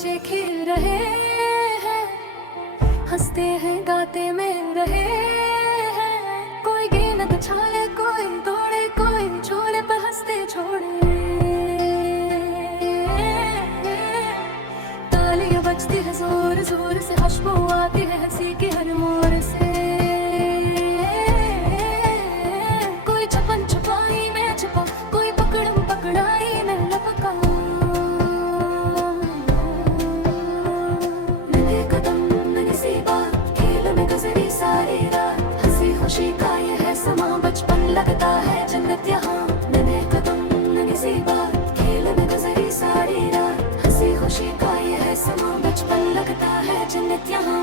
बच्चे खेल रहे हैं, हंसते हैं गाते में रहे हैं। कोई गेंद उछाले, कोई दौड़े, कोई झूले पर हंसते छोड़े। तालियां बजती है जोर जोर से, खुशबू आती है हंसी की हर मोड़ से। कोई छपन छुपाई में छुपा, कोई पकड़म पकड़ाई में लपका। नन्हे कदम नन्ही सी बात, खेल में गुजरी सारी रात। हंसी खुशी का ये है समा, बचपन लगता है जन्नत यहाँ। नन्हे कदम नन्ही सी बात, खेल में गुजरी सारी रात। हंसी खुशी का ये है समा, बचपन लगता है जन्नत यहाँ।